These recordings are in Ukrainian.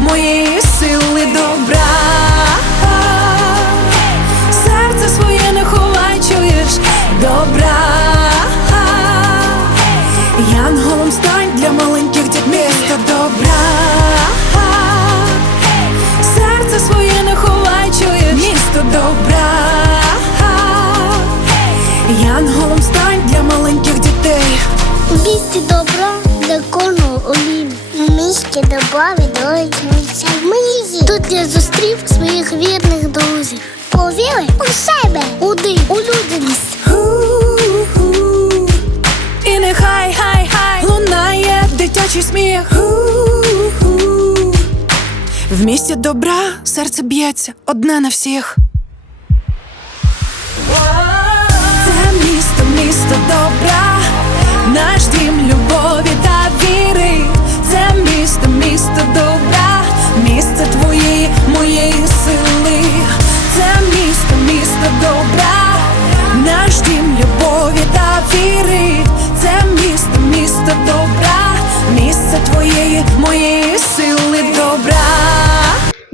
Моєї сили добра. Серце своє не ховай, чуєш добра. Янголом стань для маленьких дітей добра. Серце своє не ховай, чуєш місто добра. Янголом стань для маленьких дітей. У місті добра для кожного олім. У місті добра. Тут я зустрів своїх вірних друзів. Повіри у себе, у дим, у людяність. І нехай хай хай лунає дитячий сміх. В місті добра серце б'ється одне на всіх.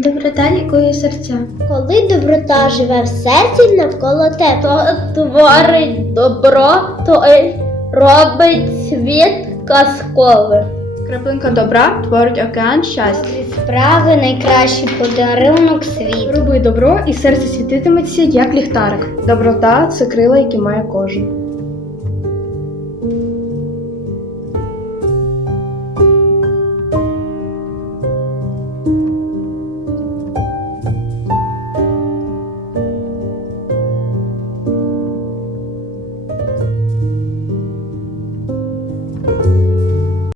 Доброта лікує серця. Коли доброта живе в серці навколо тебе, то творить добро, то й робить світ казковим. Краплинка добра творить океан щастя. Справи найкращий подарунок світу. Роби добро і серце світитиметься, як ліхтарик. Доброта це крила, які має кожен.